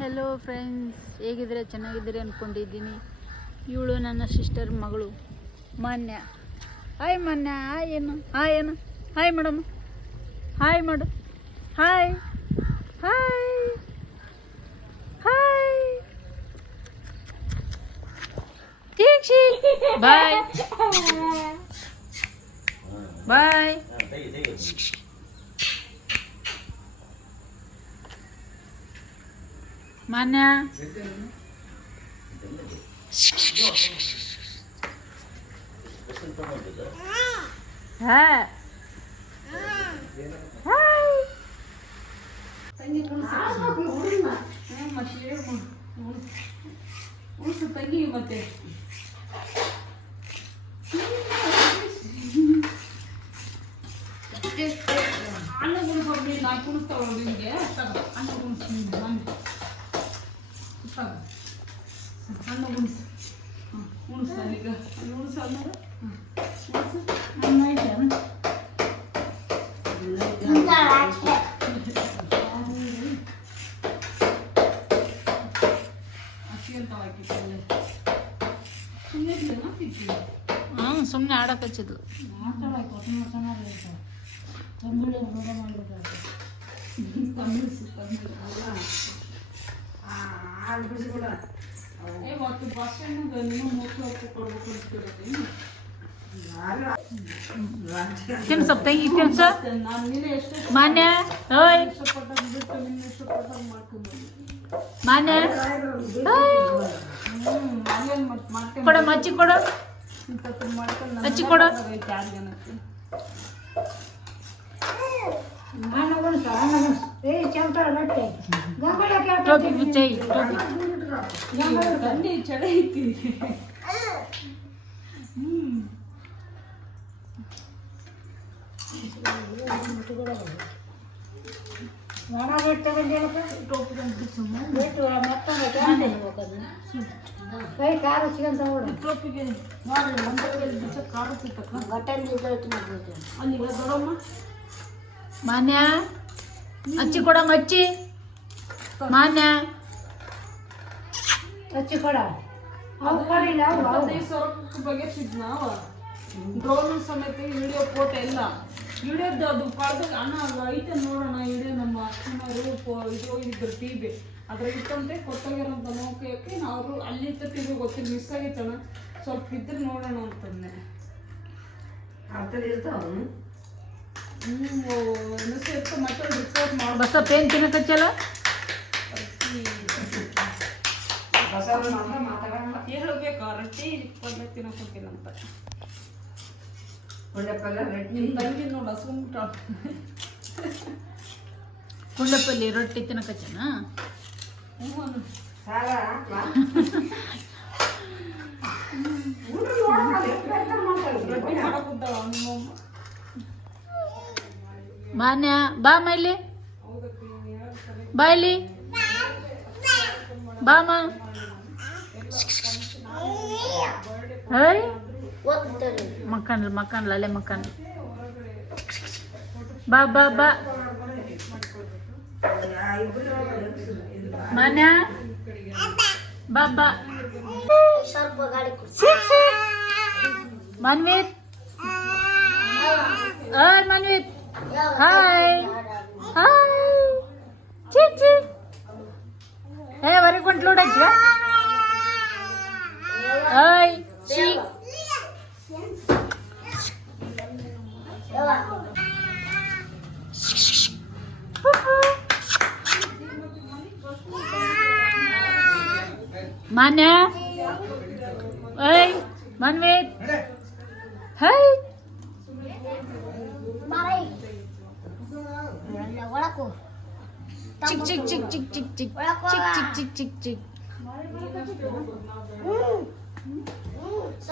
Hello friends, ಹೇಗಿದ್ರೆ ಚೆನ್ನಾಗಿದ್ದೀರಿ ಅಂದ್ಕೊಂಡಿದ್ದೀನಿ. ಇವಳು ನನ್ನ ಸಿಸ್ಟರ್ ಮಗಳು ಮಾನ್ಯ. ಹಾಯ್ ಮಾನ್ಯ, ಹಾಯ್ ಏನು, ಹಾಯ್ ಏನು, ಹಾಯ್ ಮೇಡಮ್, ಹಾಯ್ ಮಾಡು, ಹಾಯ್ ಹಾಯ್ ಹಾಯ್, ದೀಕ್ಷಿ ಬಾಯ್ ಬಾಯ್. ಮಾನ್ಯ ತಂಗಿ ಮತ್ತೆ ಅನ್ನಗಳು ಬರ್ಲಿ ನಾನು ಕುಣಿಸ್ತಾವ ನಿಮಗೆ ಅನ್ನ ಕುಣಿಸ್ತೀನಿ ಅನ್ನ ಕುಣಿಸ್ ಉಣಿಸ ಈಗ ಉಣಿಸ ಅನ್ನೋದು ಅನ್ನ ಐತೆ ಸುಮ್ಮನೆ ಆಡಕ್ಕೆ ಹಚ್ಚಿದ್ಲು. ತಿನ್ಸ ತಂಗಿ ತಿನ್ಸ ಮಾನ್ಯ. ಓಯ್ ಮಾನ್ಯ ಕೊಡ, ಮಚ್ಚಿ ಕೊಡ, ಹಚ್ಚಿ ಕೊಡ. ಟೋಪಿ ಮುಚ್ಚ, ಟೋಪಿ ಚಳ ಐತಿ. ಮಾನ್ಯ ಹಚ್ಚಿ ಕೊಡ, ಮಚ್ಚಿ ಮಾನ್ಯ ಹಚ್ಚಿ ಕೊಡ. ಬಗೆಸಿದ್ ನಾವ ಡ್ರೋನ್ ಸಮೇತ ವಿಡಿಯೋ ಫೋಟೋ ಎಲ್ಲ ವಿಡಿಯೋದ್ದು ಅದು ಕಳೆದ ಅಣ್ಣ ಐತೆ ನೋಡೋಣ ವಿಡಿಯೋ. ನಮ್ಮ ಅಕ್ಕನವರು ಇದು ಹೋಗಿದ್ರು ಟಿವಿ ಅದ್ರ ಇತ್ತಂತೆ ಕೊತ್ತಾಗಿರೋಂಥ ನೋಕಕ್ಕೆ ನಾವು ಅಲ್ಲಿ ಟಿವಿ ಗೊತ್ತಿಲ್ಲ, ಮಿಸ್ ಆಗೈತಣ್ಣ. ಸ್ವಲ್ಪ ಇದ್ರೆ ನೋಡೋಣ ಅಂತಂದೆ. ಮತ್ತೆ ರಿಪೋರ್ಟ್ ಮಾಡಿ ಬಸ ಪೇನ್ ತಿನ್ನಕಚ್ಚಲ್ಲ. ಹೇಳ್ಬೇಕಾ ರೊಟ್ಟಿ ಪಲ್ಯ ತಿನ್ನಕ್ಕಿಲ್ಲ ಅಂತ ತಂಗಿ ನೋಡ ಸುಂಟ ಕುಂಡಪಲ್ಲಿ ರೊಟ್ಟಿ ತಿನ್ನಕಚ್ಚನ. ಮಾನ್ಯ ಬಾ ಮೈಲಿ, ಬಾಯ್ಲಿ ಬಾಮ. ಹೇಯ್ ಮಕ್ಕನ್ಲ ಅಲ್ಲೇ ಮಕ್ಕನ್ಲ. ಬಾ ಬಾ ಬಾ ಮಾನ್ಯ ಬಾ ಬಾ. Manvith, hi Manvith, hi hi ಚಿಚ್ಚಿ. ಹೊರಗೆ ಕೊಂಟ್ಲು ನೋಡಕ್ಕ. ಹಾಯ್ ಚೀ ಮಾನ್ಯ. ಓಯ್ ಮನ್ವಿತ್, ಹಾಯ್ ಚಿಕ್ ಚಿಕ್ ಚಿಕ್ ಚಿಕ್ ಚಿಕ್ ಚಿಕ್ ಚಿಕ್ ಚಿಕ್ ಚಿಕ್ ಚಿಕ್ ಚಿಕ್.